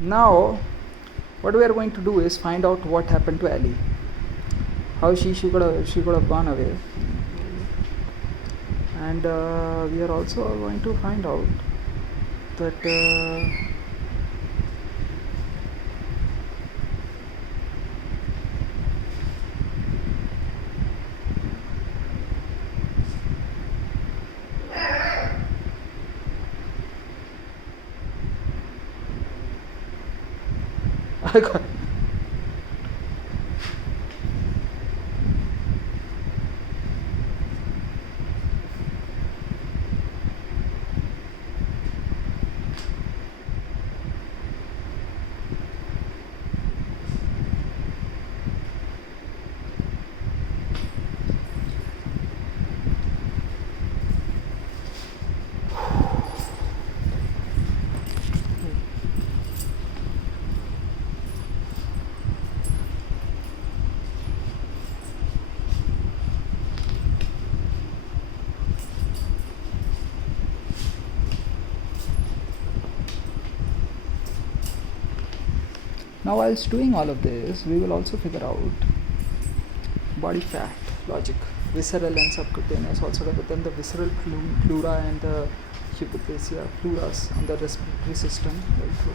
Now what we are going to do is find out what happened to Ali, how she could have gone away, and we are also going to find out that I got now whilst doing all of this, we will also figure out body fat logic, visceral and subcutaneous also, but then the visceral pleura and the hypoplasia pleuras on the respiratory system, also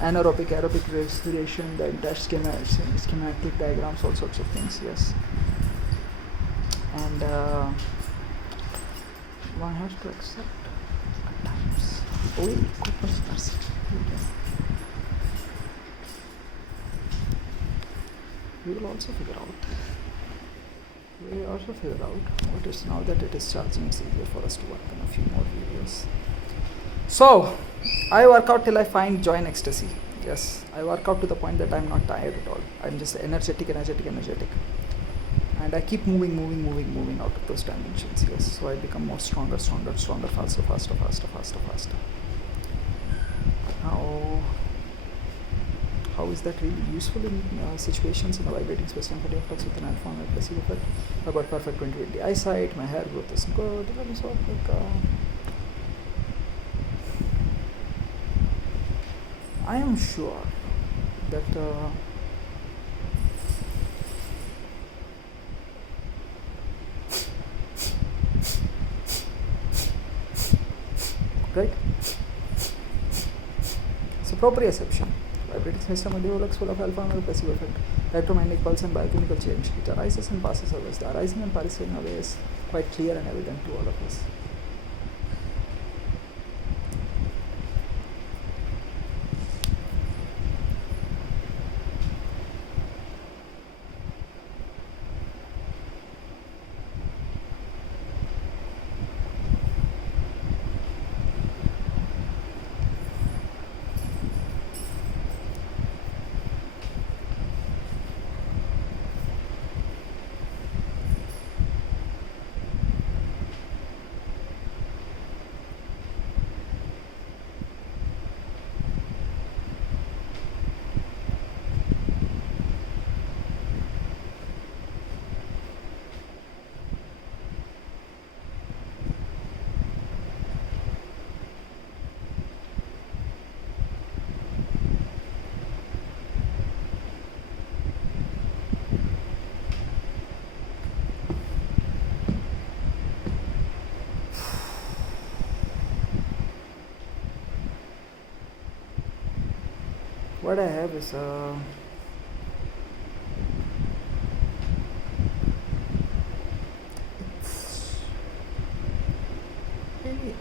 anaerobic aerobic respiration, the entire schematic diagrams, all sorts of things. Yes, and one has to accept at times. Oh, goodness mercy. We will also figure out what is, now that it is charging, it's easier for us to work on a few more videos. So I work out till I find joy and ecstasy. Yes, I work out to the point that I'm not tired at all. I'm just energetic, and I keep moving out of those dimensions. Yes, so I become more stronger, faster. Now, how is that really useful in situations in a vibrating space time flux with an alpha and placebo effect? I got perfect 20/20 eyesight, my hair growth is good, so like, I am sure that right? So proprioception. Vibrating system and develops full of alpha and placebo effect, electromagnetic pulse and biochemical change. It arises and passes away. The arising and passing away is quite clear and evident to all of us. What I have is it's really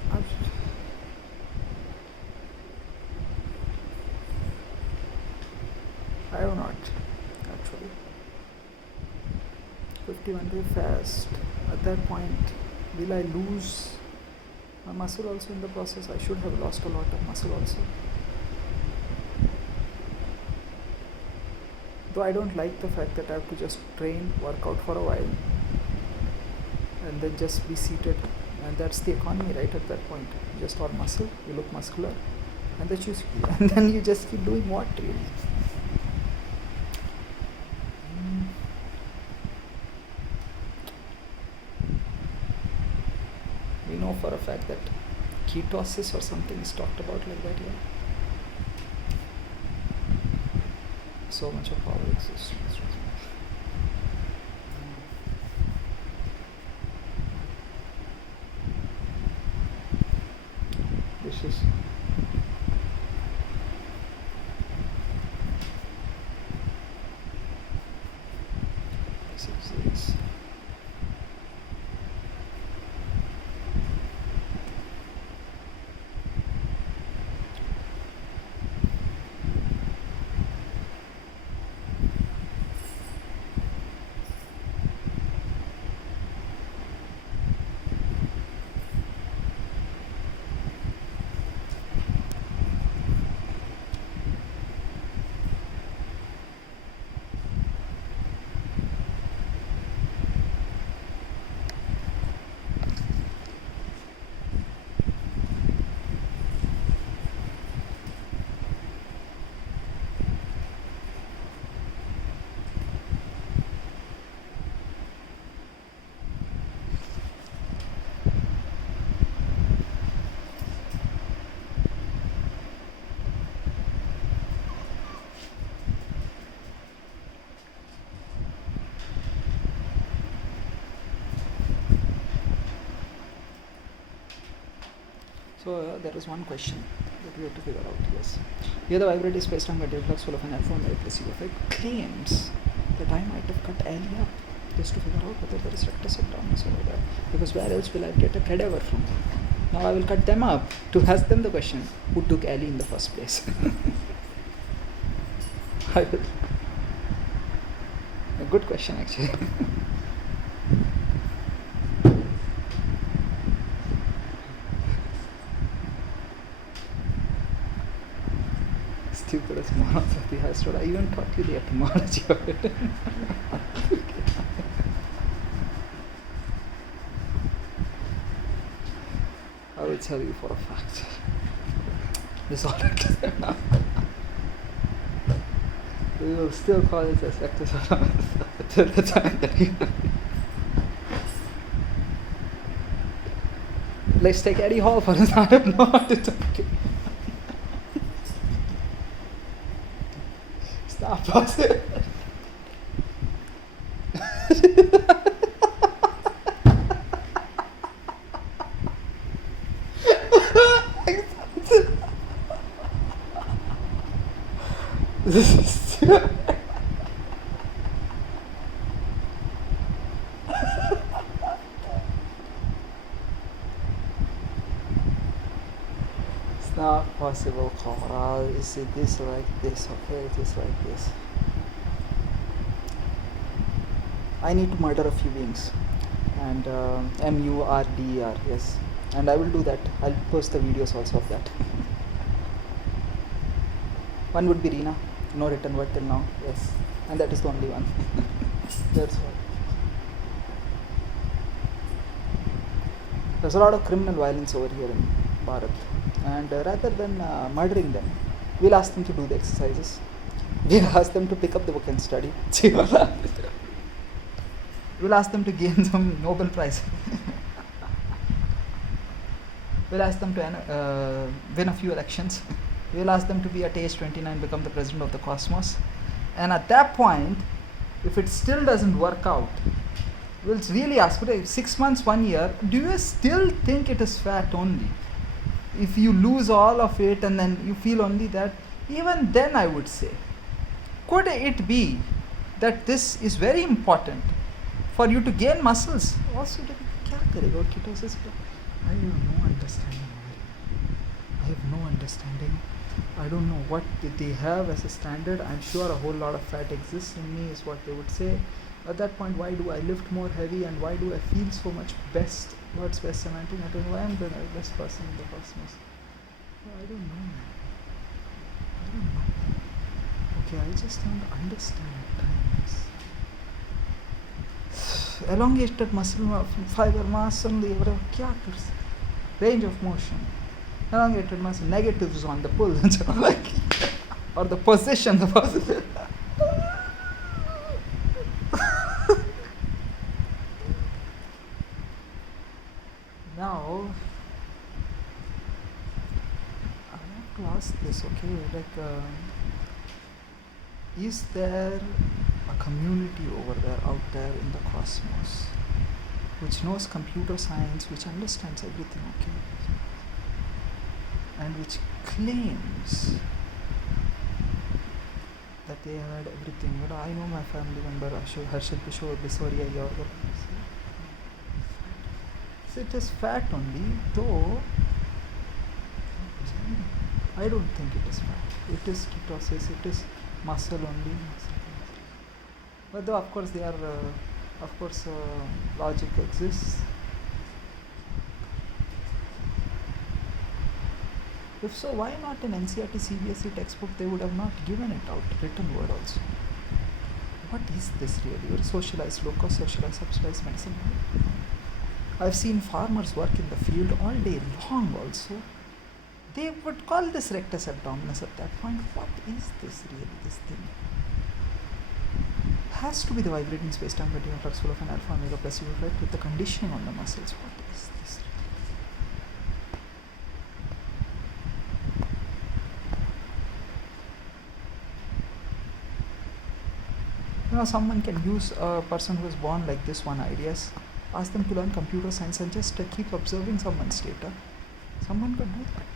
I have not actually 51 day fast. At that point, will I lose my muscle also in the process? I should have lost a lot of muscle also. Though I don't like the fact that I have to just train, work out for a while, and then just be seated. And that's the economy, right? At that point, just all muscle, you look muscular, and then you just keep doing what really? We know for a fact that ketosis or something is talked about like that, yeah. So much of power exists. This is this. So there is one question that we have to figure out. Yes, here the vibrator is based on a flux full of an alpha merit receiver. It claims that I might have cut Ali up just to figure out whether there is rectus abdominis over there. Because where else will I get a cadaver from? Now I will cut them up to ask them the question: who took Ali in the first place? I will. A good question actually. Stupidest morons of the high story. I even taught you the etymology of it. I will tell you for a fact. This all it is. We will still call it as rectus abdominis till the time that you. Let's take Eddie Hall for instance. I have no idea. Stop pausing. This is it's not possible, Coral. Is it this like this? Okay, it is like this. I need to murder a few beings, and MURDER, yes, and I will do that. I'll post the videos also of that. One would be Reena, no written word till now, yes, and that is the only one. That's all. There's a lot of criminal violence over here in Bharat, and rather than murdering them, we'll ask them to do the exercises. We'll ask them to pick up the book and study. We'll ask them to gain some Nobel Prize. We'll ask them to win a few elections. We'll ask them to be at age 29 become the president of the cosmos. And at that point, if it still doesn't work out, we'll really ask, 6 months, 1 year, do you still think it is fat only? If you lose all of it and then you feel only that, even then I would say, could it be that this is very important for you to gain muscles? Also, ketosis? I have no understanding. I have no understanding. I don't know what they have as a standard. I'm sure a whole lot of fat exists in me is what they would say. At that point, why do I lift more heavy and why do I feel so much best? What's best semantic? I don't know why I'm the best person in the cosmos. I don't know, man. I don't know. Okay, I just don't understand times. Elongated muscle fiber mass only, range of motion. Elongated muscle, negatives on the pull, like, or the position, the position. Now, I have to ask this, okay, like, Is there a community over there, out there in the cosmos, which knows computer science, which understands everything, okay, and which claims that they had everything? But I know my family member Harshit Kishore Biswaria Yorgar. So it is fat only, though I don't think it is fat. It is ketosis, it is muscle only. But though of course they are, logic exists. If so, why not in NCERT CBSE textbook they would have not given it out, written word also? What is this really? Very socialized, low-cost, socialized, subsidized medicine. I've seen farmers work in the field all day long also. They would call this rectus abdominis at that point. What is this really, this thing? Has to be the vibrating space-time continuum flux full of an alpha omega placebo effect with the conditioning on the muscles. What is this? Someone can use a person who is born like this one ideas, ask them to learn computer science and just keep observing someone's data. Someone could do that.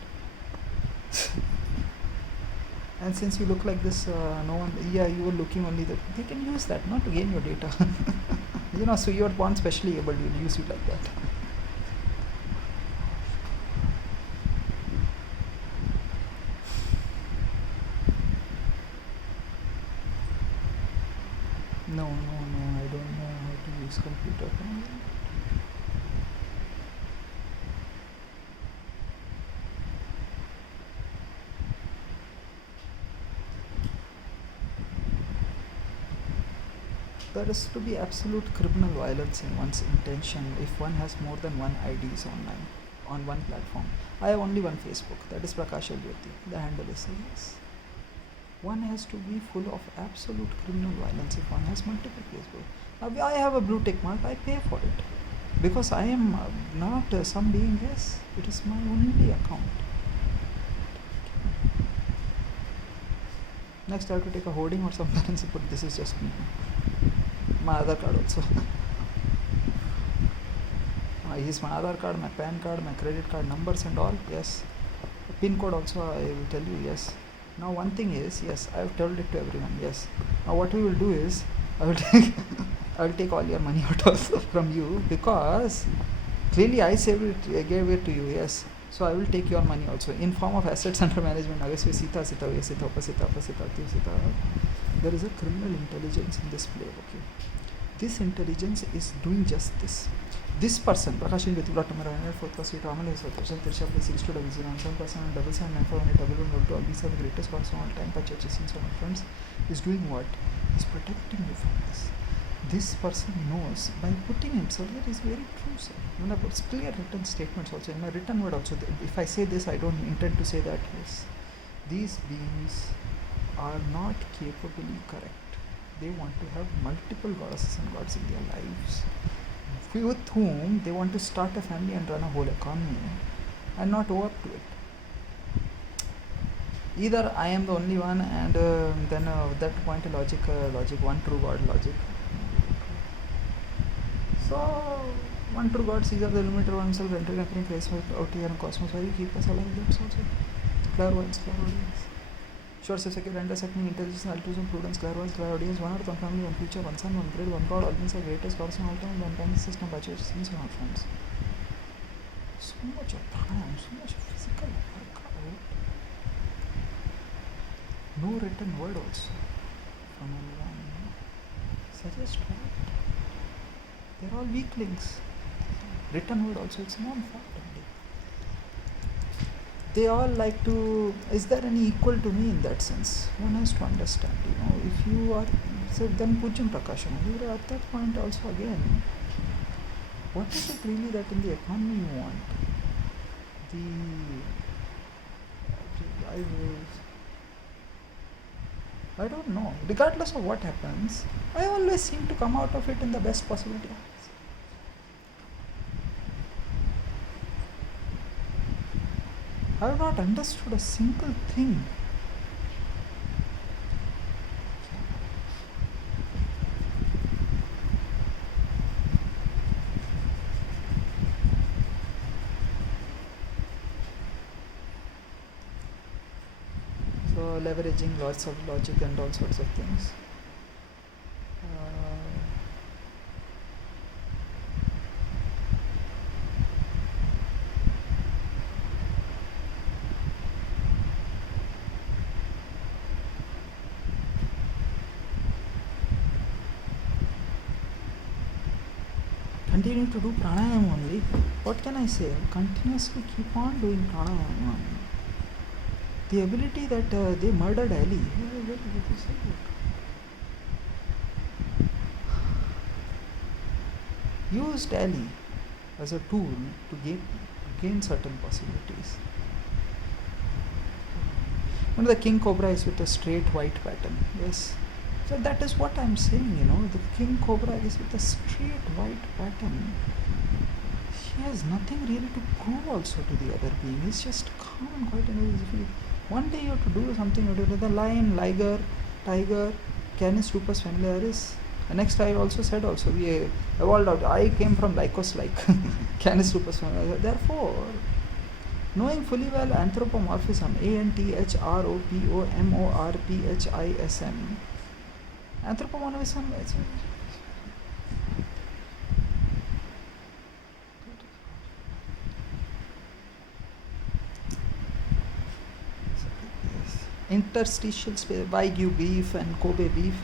And since you look like this, no one, you were looking only that, they can use that, not to gain your data. So you're born specially able to use it like that. No, I don't know how to use computer. There is to be absolute criminal violence in one's intention if one has more than one IDs online, on one platform. I have only one Facebook, that is Prakasha Jyoti. The handle is yes. One has to be full of absolute criminal violence if one has multiple Facebook. I have a blue tick mark, I pay for it. Because I am not some being, yes, it is my only account. Next I have to take a hoarding or something and put this is just me. My Aadhaar card also. Here's my Aadhaar card, my PAN card, my credit card numbers and all, yes. PIN code also I will tell you, yes. Now one thing is, yes, I have told it to everyone, yes. Now what we will do is, I will take all your money out also from you, because clearly I gave it to you, yes. So I will take your money also in form of assets under management. There is a criminal intelligence in this play, okay. This intelligence is doing just this. This person, Prakash Jyoti brought to my 4th class seat, Ramal is 3rd place, 6 to 7%, 7%, all these are the greatest scores of all time, but churches in some friends, is doing what? Is protecting you from this. This person knows by putting himself, that is very true, sir. When I put clear written statements also, in my written word also, if I say this, I don't intend to say that, yes. These beings are not capably correct. They want to have multiple goddesses and gods in their lives, with whom they want to start a family and run a whole economy and not owe up to it. Either I am the only one and then that point logic, one true God logic. So, one true God sees the limiter of himself, entering and place out here in cosmos. Why you keep us alive? That's also clairvoyance. Sure, so second and second intelligence, altruism, prudence, clairvoyance, clairaudience, one earth, one family, one future, one sun, one bread, one God, all means are greatest gods in all time, one time system, by church, sins and all friends. So much of time, so much physical workout. No written word also from anyone. Suggest what? They're all weaklings. Written word also, it's non-fact only. They all like to, is there any equal to me in that sense? One has to understand, if you are, so then Pujyam Prakasham, you are at that point also again, what is it really that in the economy you want? I don't know. Regardless of what happens, I always seem to come out of it in the best possibility. I have not understood a single thing. leveraging lots of logic and all sorts of things. Continue to do pranayama only. What can I say? Continuously keep on doing pranayama. The ability that they murdered Ali. Used Ali as a tool to gain certain possibilities. The king cobra is with a straight white pattern. Yes. So that is what I'm saying, the king cobra is with a straight white pattern. He has nothing really to prove also to the other being. He's just calm and quiet. One day you have to do something, you have to do the lion, liger, tiger, Canis lupus familiaris. The next I also said we evolved out. I came from Lycos like Canis lupus familiaris. Therefore, knowing fully well anthropomorphism, anthropomorphism, anthropomorphism is interstitial space, Wagyu beef and Kobe beef.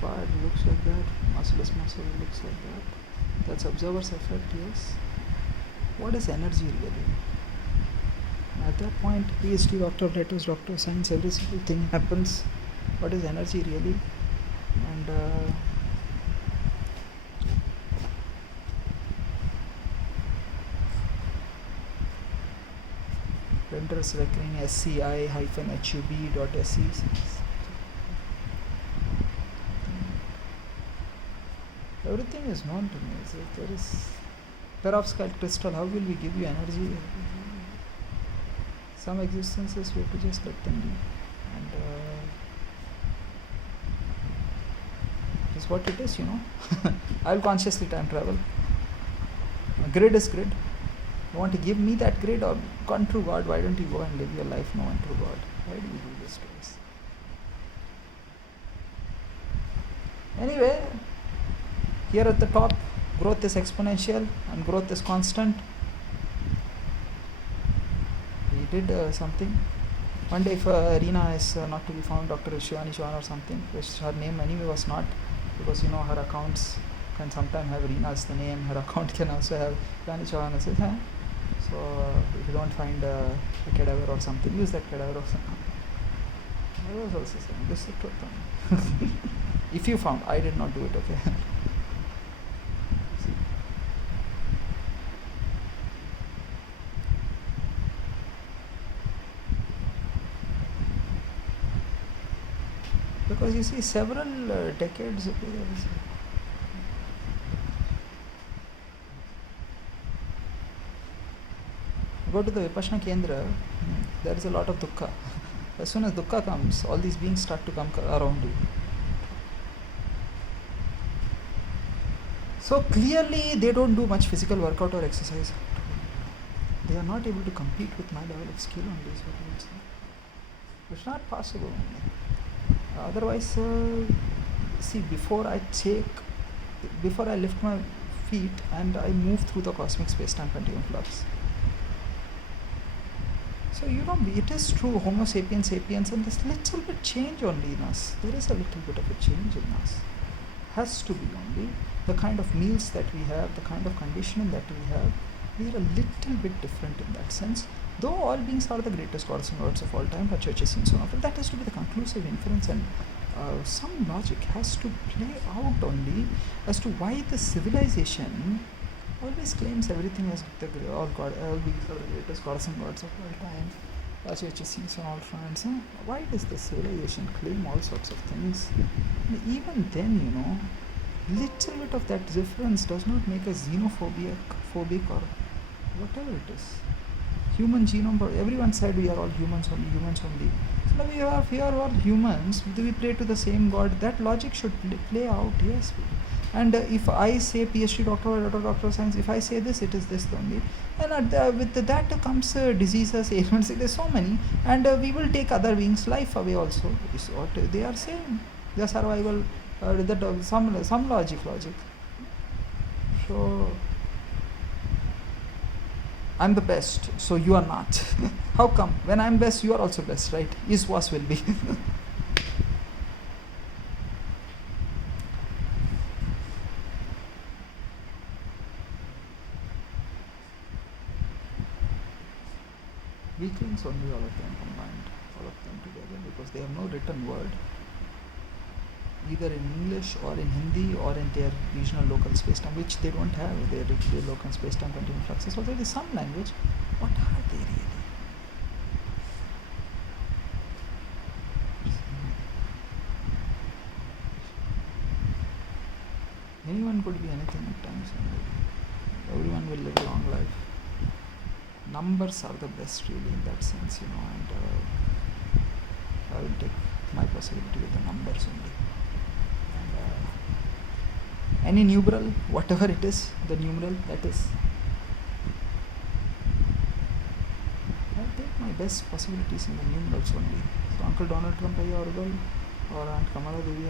Fire looks like that, muscleless muscle looks like that. That's observer's effect, yes. What is energy really? At that point, PhD, doctor of letters, doctor of science, every single thing happens. What is energy really? And renders reckoning sci-hub.sc. Everything is known to me. There is perovskite crystal. How will we give you energy? Some existences we have to just let them be. And it's what it is, I will consciously time travel. A grid is grid. You want to give me that grid or one true God? Why don't you go and live your life no one true God? Why do you do this to us? Anyway, here at the top, growth is exponential and growth is constant. We did something. One day if Reena is not to be found, Dr. Shivani Chauhan or something, which her name anyway was not, because her accounts can sometimes have Reena as the name, her account can also have Shivani Chauhan as it. So if you don't find a cadaver or something, use that cadaver or something. I was also saying, this is the truth. If you found, I did not do it, okay. Because you see several decades go to the Vipassana Kendra, there is a lot of dukkha. As soon as dukkha comes, all these beings start to come around you. So clearly they don't do much physical workout or exercise. They are not able to compete with my level of skill on this. It's not possible. Otherwise, see, before I lift my feet and I move through the cosmic space-time continuum flux. So it is true, Homo sapiens sapiens, and this little bit change only in us. There is a little bit of a change in us. Has to be only. The kind of meals that we have, the kind of conditioning that we have, we are a little bit different in that sense. Though all beings are the greatest gods and gods of all time, but churches and so on, but that has to be the conclusive inference, and some logic has to play out only as to why the civilization always claims everything as all beings are the greatest gods and gods of all time, HHSCs on all fronts. Why does the civilization claim all sorts of things? And even then, little bit of that difference does not make us xenophobic or whatever it is. Human genome, everyone said we are all humans only. No, we are here are humans. We pray to the same God. That logic should play out. Yes. And if I say PhD doctor or doctor of science, if I say this, it is this only. And with that comes diseases, ailments. There's so many, and we will take other beings' life away also. Is what they are saying. Their survival. That some logic. So I'm the best, so you are not. How come? When I'm best, you are also best, right? Is was will be. Weaklings only, all of them combined, all of them together, because they have no written word, either in English or in Hindi or in their regional local space-time, which they don't have. Their local space-time continuum fluxes. Also, there is some language. What are they really? Anyone could be anything at times. Everyone will live a long life. Numbers are the best, really, in that sense, and I will take my possibility with the numbers only. Any numeral, whatever it is, the numeral that is. I'll take my best possibilities in the numerals only. So Uncle Donald Trump or Aunt Kamala Devi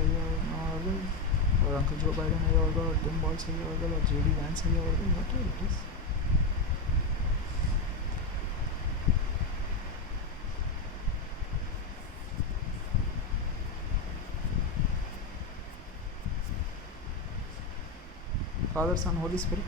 or Uncle Joe Biden or Tim Walz or JD Vance or whatever it is. Father, Son, Holy Spirit.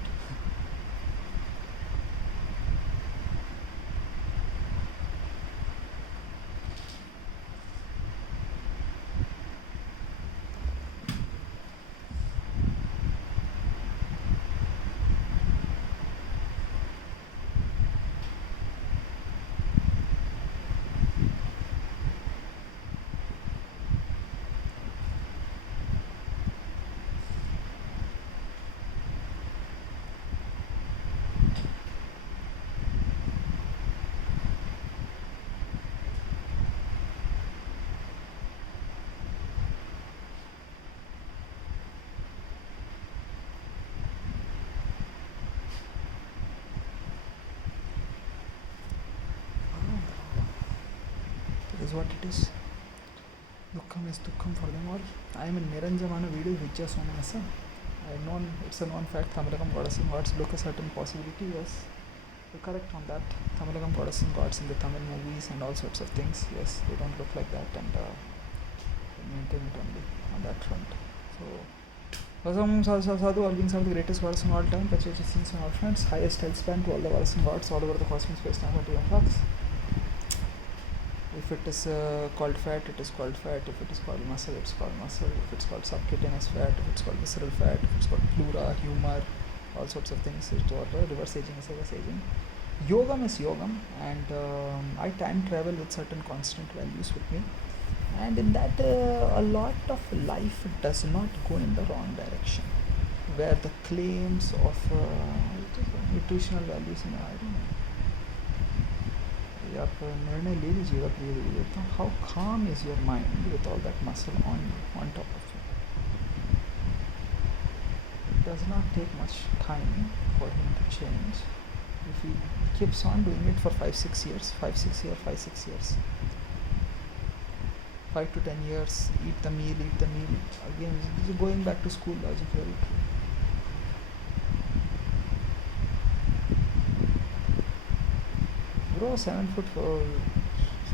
Is what it is. Dukkham is Dukkham for them all. I am in Niranjamana video Vijja Somanasa. I have known, it's a known fact, Thamilakam goddess and gods look a certain possibility. Yes, you're correct on that. Thamilakam goddess and gods in the Tamil movies and all sorts of things. Yes, they don't look like that, and maintain it only on that front. So Sadhu, all beings are the greatest gods in all time, Pachacha sins and all friends, highest health span to all the gods and gods all over the cosmic space time for flux. If it is called fat, it is called fat. If it is called muscle, it's called muscle. If it's called subcutaneous fat, if it's called visceral fat, if it's called pleura, humor, all sorts of things, or reverse aging is reverse aging. Yogam is yogam, and I time travel with certain constant values with me, and in that a lot of life does not go in the wrong direction, where the claims of nutritional values, I don't know. आप निर्णय ले लीजिएगा धीरे धीरे. How calm is your mind with all that muscle on top of you? It does not take much time for him to change. If he keeps on doing it for 5-6 years, 5-6 years, 5 to 10 years, eat the meal. Again, this is going back to school logic, very true. Bro, 7 foot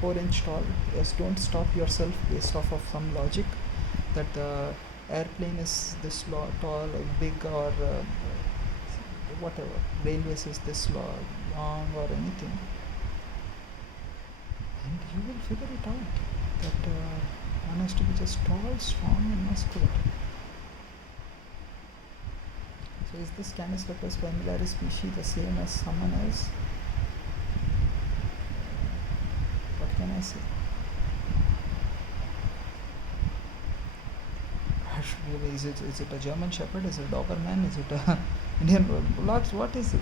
4 inch tall. Yes, don't stop yourself based off of some logic that the airplane is this tall or big or whatever. Railways is this long or anything, and you will figure it out that one has to be just tall, strong, and muscular. So, is this Canis lupus familiaris species the same as someone else? What can I say? Is it a German Shepherd? Is it a Doberman? Is it a Indian Bulldogs? What is it?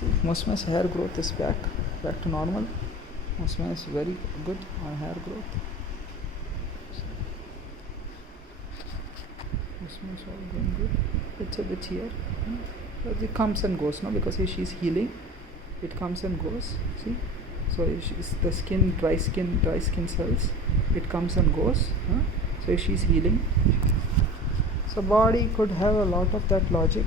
See, Musma's hair growth is back. back to normal. Musma is very good on hair growth. Musma is all doing good. It's a bit here. It comes and goes now because she's healing. It comes and goes. See, so it's the skin, dry skin cells. It comes and goes. So she's healing. So body could have a lot of that logic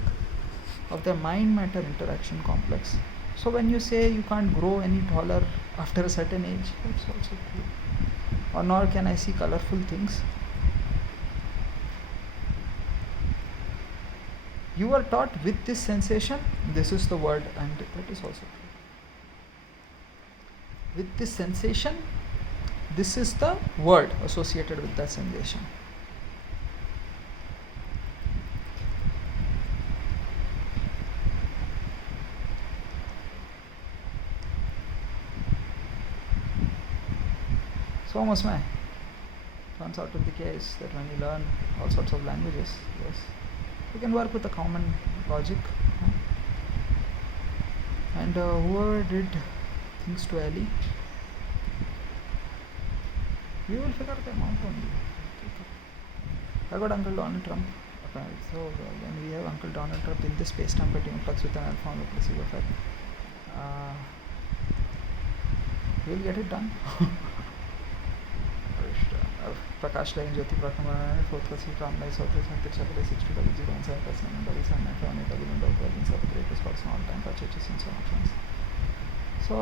of the mind matter interaction complex. So when you say you can't grow any taller after a certain age, that's also true. Or nor can I see colorful things. You were taught with this sensation, this is the word, and that is also true. With this sensation, this is the word associated with that sensation. So Musma, turns out to be the case that when you learn all sorts of languages, yes, you can work with a common logic. And whoever did things to Ellie, we will figure them out only. I got Uncle Donald Trump. Okay, so when we have Uncle Donald Trump in this space-time continuum flux with an alpha on the placebo effect, we will get it done. Prakash Lagan Jyoti Prakaman, 4th class, Ramlai, South West, 60 double 0 and 7 plus 9 double 7 and 7 double 1 double 12 inside the greatest box all time purchases and so on friends. So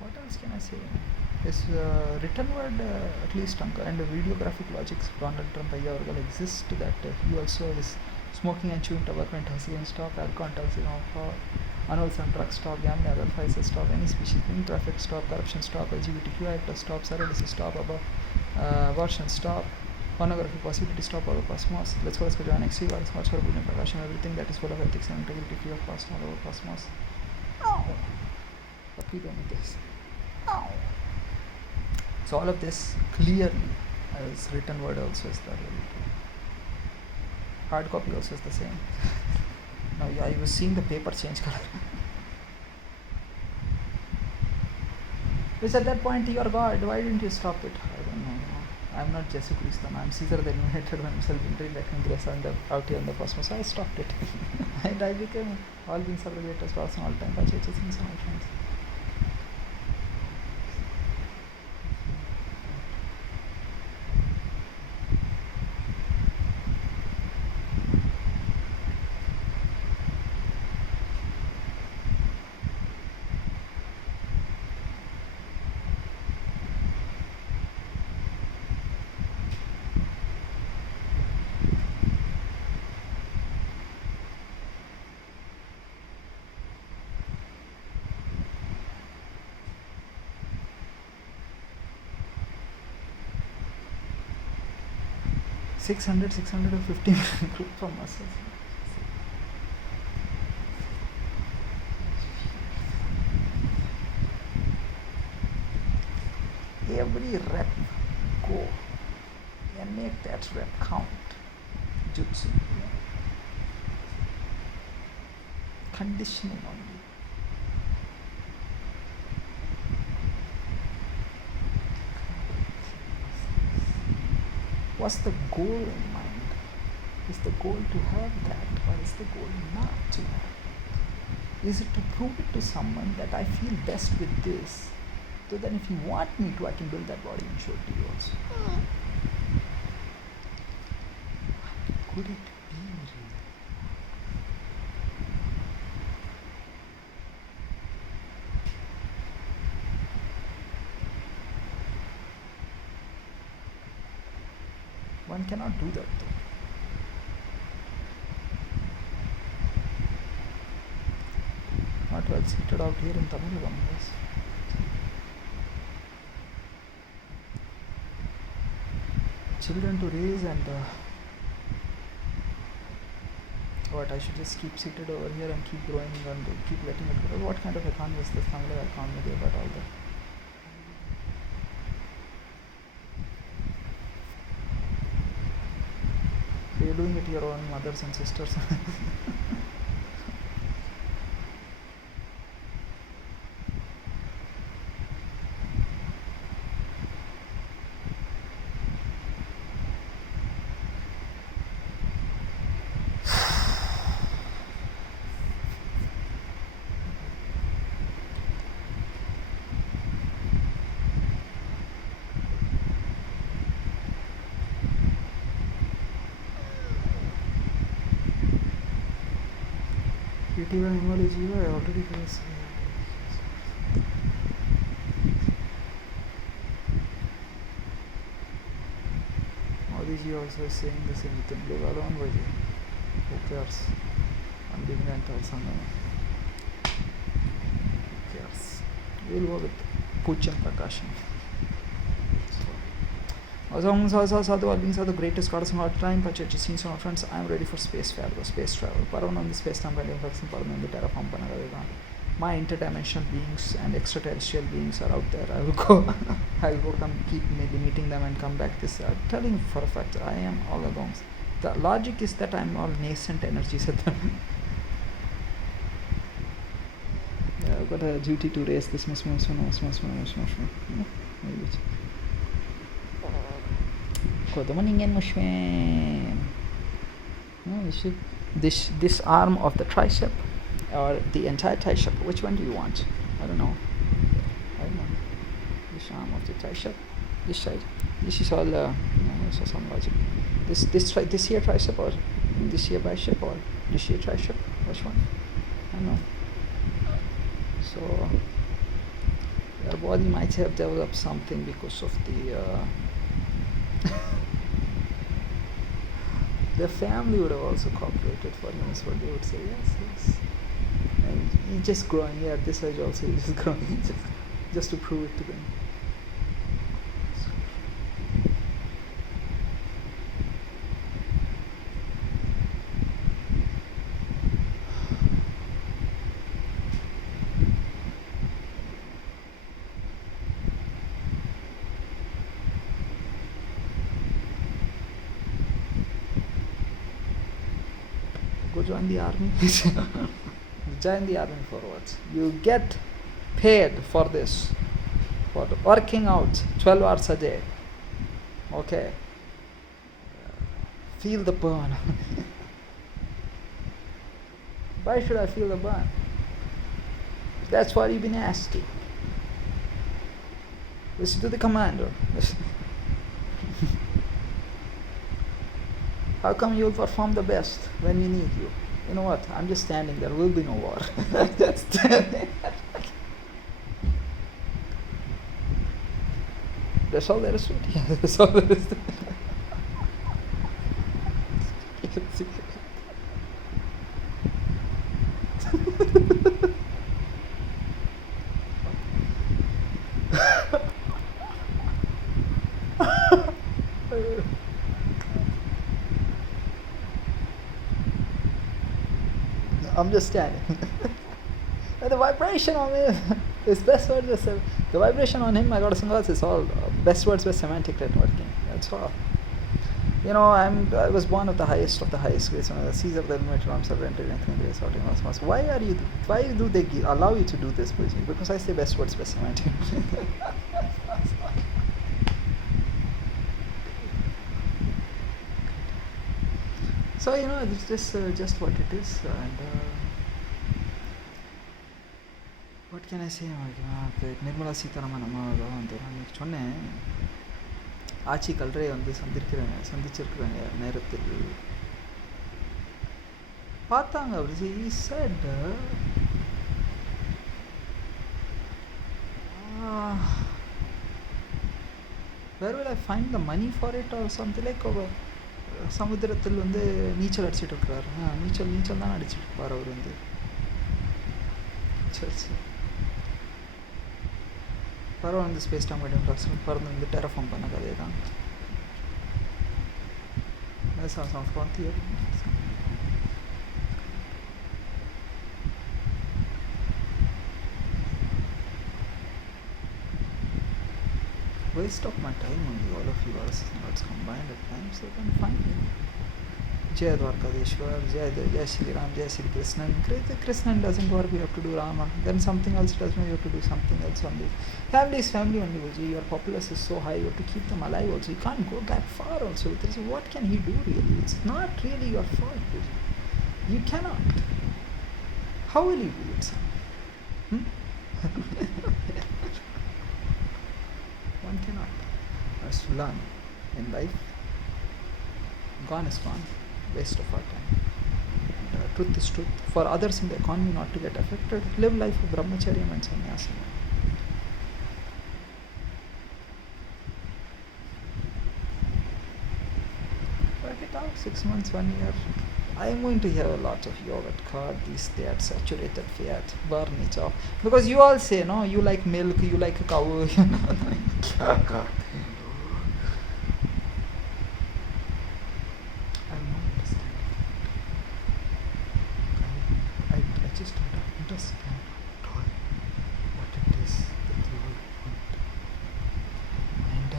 what else can I say? This written word, at least, and the videographic logics Donald Trump exist, that he also is smoking and chewing tobacco and intoxicant stop, alcohol intoxicant stop, annuals and drug stop, gambling other vices stop, any species, in traffic stop, corruption stop, LGBTQI plus stop, surrogacy stop, abortion stop, pornography possibility stop, over cosmos. Let's go to next week. Much for Bhujan Prakash and everything that is full of ethics and integrity, free of cost, all over cosmos. But we don't need this. So all of this clearly as written word also is the reality. Hard copy also is the same. Now I was seeing the paper change color. Which at that point you are God, why didn't you stop it? I don't know. I'm not Jesu Christum, I'm Caesar the Illuminated when himself out here in the cosmos. So I stopped it. And I became all beings are the greatest person all time. But it's in some friends. $650 million group from us. Every rep go and make that rep count. Jutsu. Conditioning only. What's the goal in mind? Is the goal to have that, or is the goal not to have it? Is it to prove it to someone that I feel best with this, so then if you want me to, I can build that body and show it to you also? What could it be really? One cannot do that though. Not well seated out here in Tamil Language. Children to raise and What, I should just keep seated over here and keep growing and keep letting it grow? What kind of economy is this? Tamil economy about all that. So you're doing it to your own mothers and sisters. Creative animology, I already finished. Modiji also is saying the same thing. Leave alone, Vaji. Who cares? I'm being mental Sangama. Who cares? We'll go with Pucham Prakasham. Also, being the greatest goddess of our time, Pachachi scenes on friends, I am ready for space travel. Paravan on the space time, Paravan on the terraform. My interdimensional beings and extraterrestrial beings are out there. I will go come keep maybe meeting them and come back this. I'm telling you for a fact, I am all along. The logic is that I'm all nascent energies at them. Yeah, I've got a duty to raise this this arm of the tricep or the entire tricep. Which one do you want? I don't know. This arm of the tricep, this side. This is all so some logic. This here tricep or this here bicep or this here tricep. Which one? I don't know. So your body might have developed something because of the family would have also cooperated for him, is what they would say. Yes. And he's just growing. Yeah, at this age also he's just growing, just to prove it to them. Go join the army. Join the army for what? You get paid for this, for working out 12 hours a day. Okay. Feel the burn. Why should I feel the burn? That's what you've been asked to. Listen to the commander. How come you'll perform the best when we need you? You know what? I'm just standing there. Will be no war. Just standing. That's all there is to it. Yeah, that's all there is to it. I'm just standing. And the vibration on me is best words. The vibration on him, I got to is all best words with semantic networking. That's all. You know, I was one of the highest grades. The Caesar the Metronome are rented anything grades out in Osmos. Why do they allow you to do this? Because I say best words with semantic. So, you know, it's just what it is. And what can I say? Nirmala Sitharaman அன்னைக்கு சொன்னேன், ஆட்சி கல்றை சந்திச்சிருக்கிறேன் நேரத்தில் பார்த்தாங்க. He said, where will I find the money for it or something like சமுத்திரத்தில் நீச்சல் அடிச்சுட்டு இருக்கிறாரு. நீச்சல் தான் அடிச்சுட்டு இருப்பார் அவர் சரி பரவாயில்ல. ஸ்பேஸ் டைம் கண்டிப்பாக பறந்து டெரஃபார்ம் பண்ண கதையை தான். Frontier. waste of my time only, all of you are not combined at times, so then fine. Jai Dwarkadeshwar, Jai Shri Ram, Jai Shri Krishna. Krishna doesn't work, we have to do Rama. Then something else does mean you have to do something else only. Family is family only, Vijay. Your populace is so high, you have to keep them alive also. You can't go that far also. What can he do really? It's not really your fault, Vijay. You cannot. How will you do it, son? One cannot. Has to learn in life. Gone is gone. Waste of our time. And, truth is truth. For others in the economy not to get affected, live life of brahmacharyam and sannyasam. Work it out, 6 months, 1 year. I am going to hear a lot of yogurt, curd, this, that, saturated fat, burn it off. Because you all say, no, you like milk, you like a cow. I just don't understand at all what it is that you all want. And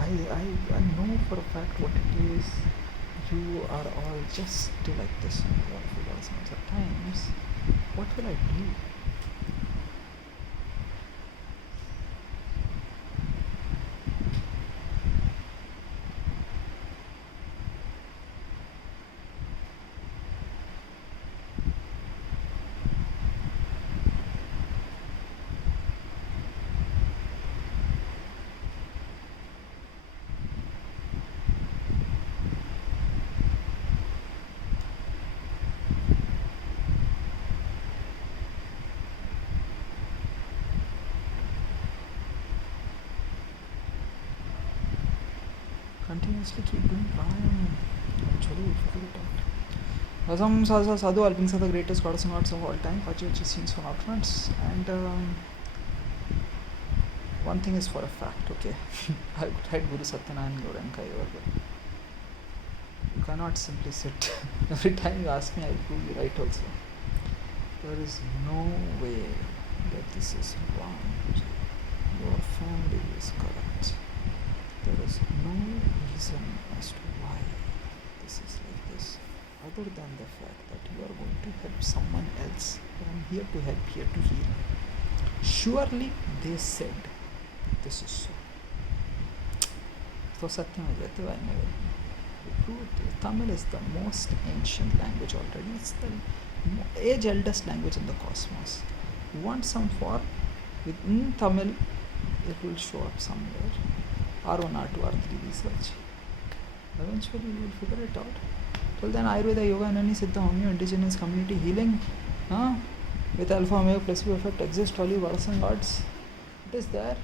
I know for a fact what it is. You are all just like this in a lot of orgasms at times. What will I do? Continuously keep doing pranayama. Eventually we'll figure it out. Rasam Sasa Sadhu Alpingsa, the greatest goddess and gods of all time, Pachachi scenes from outfronts. And one thing is for a fact, okay? I tried Guru Satyanarayan Gauranka. You cannot simply sit. Every time you ask me, I prove you right also. There is no way that this is wrong. Your family is correct. There is no reason as to why this is like this, other than the fact that you are going to help someone else. I am here to help, here to heal. Surely they said this is so. So Satyam Ajayate Vaimaya. Tamil is the most ancient language already. It's the age eldest language in the cosmos. You want some form? Within Tamil, it will show up somewhere. R1, R2, R3 research. Eventually we will figure it out. Till then, Ayurveda, Yoga, Anani, Siddha, Homeo, indigenous community healing, with Alpha, Omega, placebo effect, exist only goddess and gods. It is there.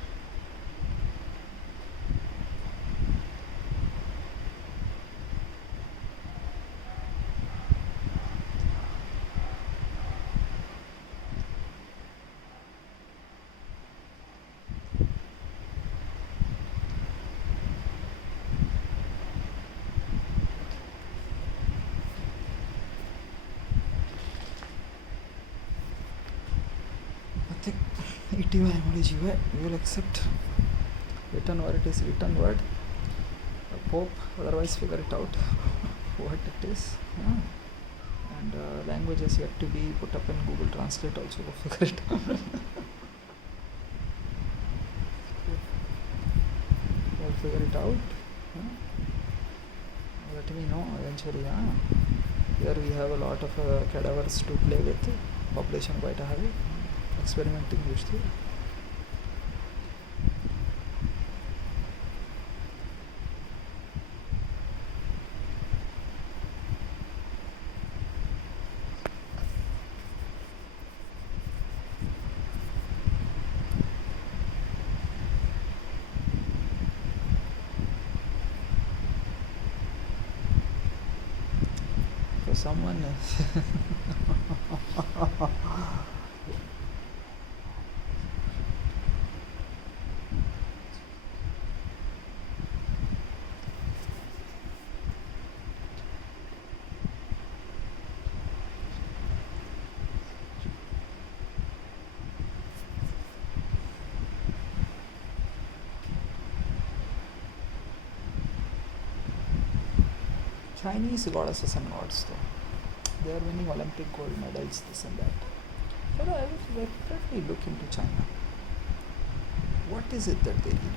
We will accept written word, it is written word. Pope, otherwise figure it out what it is. And language is yet to be put up in Google Translate also, to figure it out. We'll figure it out. Let me know eventually. Here we have a lot of cadavers to play with. Population quite high. Experimenting usually. So someone Chinese goddesses and gods, though. They are winning Olympic gold medals, this and that. But I would definitely look into China. What is it that they really do?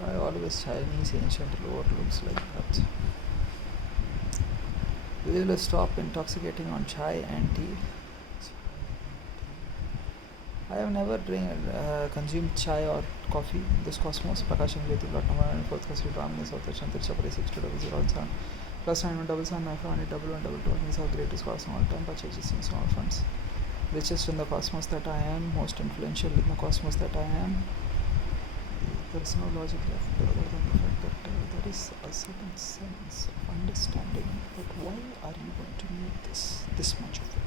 Why always Chinese ancient lore looks like that? Will stop intoxicating on chai and tea? I have never consumed chai or coffee in this cosmos. Prakasham Jyoti, lot number 4th Street, Ramani, South Asian, Tirchapuri, 6200 plus 9177 is our greatest cosmos all time, purchases in small funds. Richest in the cosmos that I am, most influential in the cosmos that I am. There is no logic left other than the fact that there is a certain sense of understanding. But why are you going to need this much of it?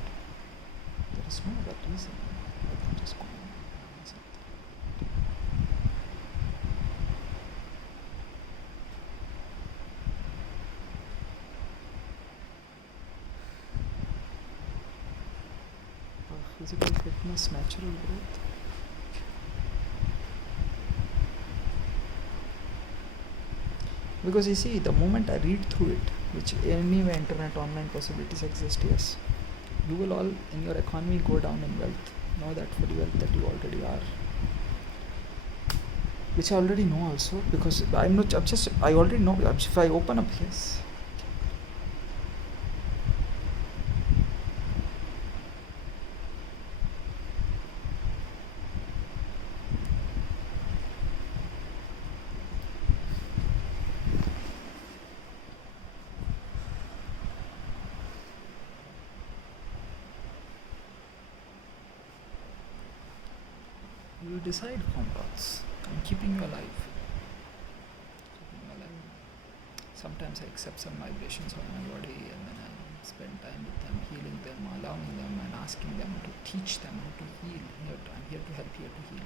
There is no other reason other than just going on something. Physical fitness, natural growth. Because you see, the moment I read through it, which anyway internet online possibilities exist, yes, you will all in your economy go down in wealth. Know that for the wealth that you already are, which I already know also, because I already know. If I open up, yes, you decide, comrades. I'm keeping you alive. Sometimes I accept some vibrations on my body and then I spend time with them, healing them, allowing them and asking them to teach them how to heal. I'm here to help, here to heal.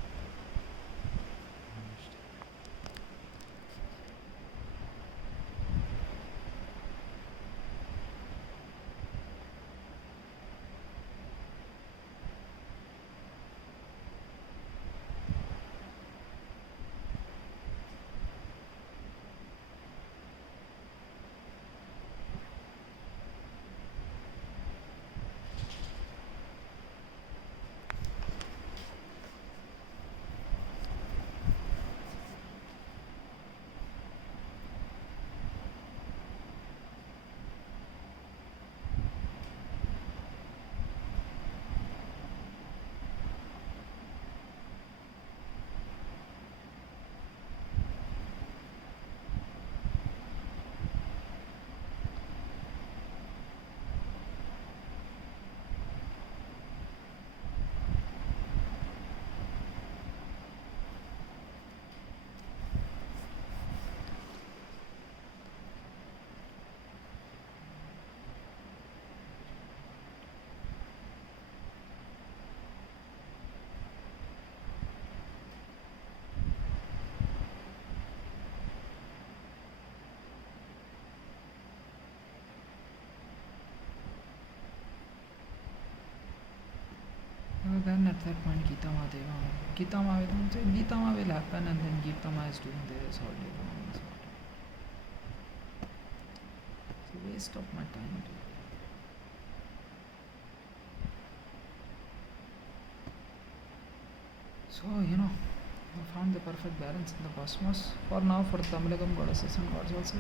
Then at that point, Gita Ma will happen, and then Gita Ma is doing this all day long. It's a waste of my time. So, I found the perfect balance in the cosmos. For now, for Tamilagam goddesses and gods also.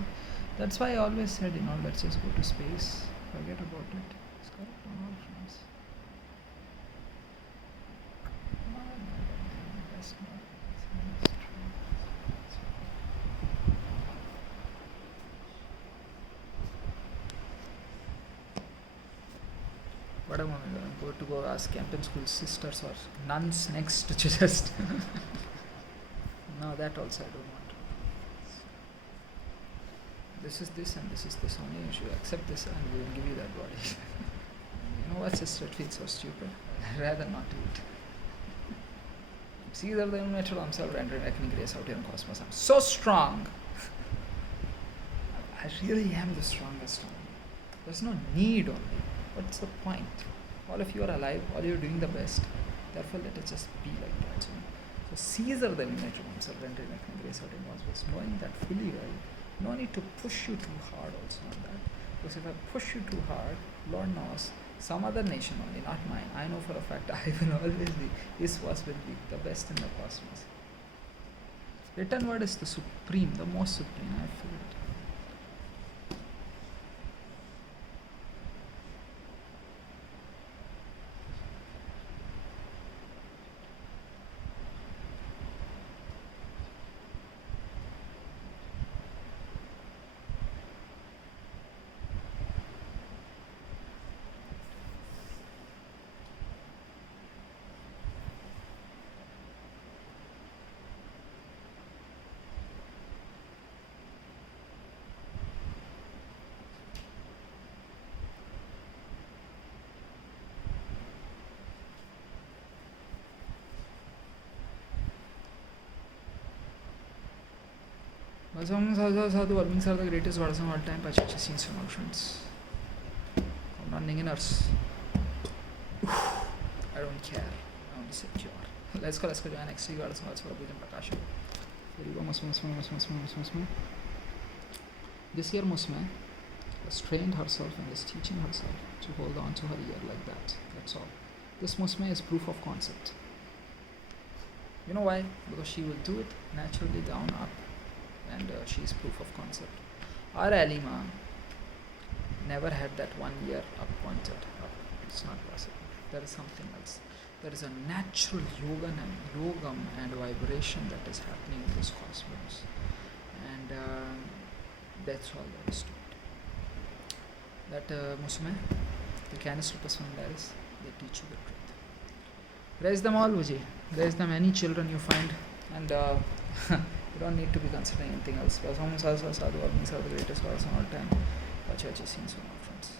That's why I always said, let's just go to space. Forget about it. It's correct on all fronts. What am I going to go ask camping school sisters or nuns next to just no, that also I don't want. This is this and this is this only. You should accept this and we will give you that body. You know what, sister? It feels so stupid. I'd rather not do it. Caesar the Illuminator himself rendered reckoning grace out here in cosmos. I'm so strong. I really am the strongest one. There's no need only. What's the point? All of you are alive, all you are doing the best. Therefore, let it just be like that. So Caesar the Illuminator himself rendered reckoning grace out in cosmos, knowing that fully well. No need to push you too hard also on that. Because if I push you too hard, Lord knows, some other nation only, not mine. I know for a fact I will always be, his was will be the best in the cosmos. Written word is the supreme, the most supreme. I feel it. Sadhu Varmings are the greatest goddess of all time. Pachachi scenes from our friends. Come on, Ninginers. I don't care. I only secure. Let's go join XT goddess of all for Abhijam Prakasha. Here you go, Musme. This year, Musme has trained herself and is teaching herself to hold on to her ear like that. That's all. This Musme is proof of concept. You know why? Because she will do it naturally down, up. And she is proof of concept. Our Alima never had that 1 year up pointed up. It's not possible. There is something else. There is a natural yogam and vibration that is happening in this cosmos. And that's all there is to it. That Musume, the canister personalities, they teach you the truth. Raise them all, Vijay. Raise them, any children you find. And you don't need to be considering anything else. Sadhu Varmings are the greatest goddess of all time. Pachachi scenes from our friends.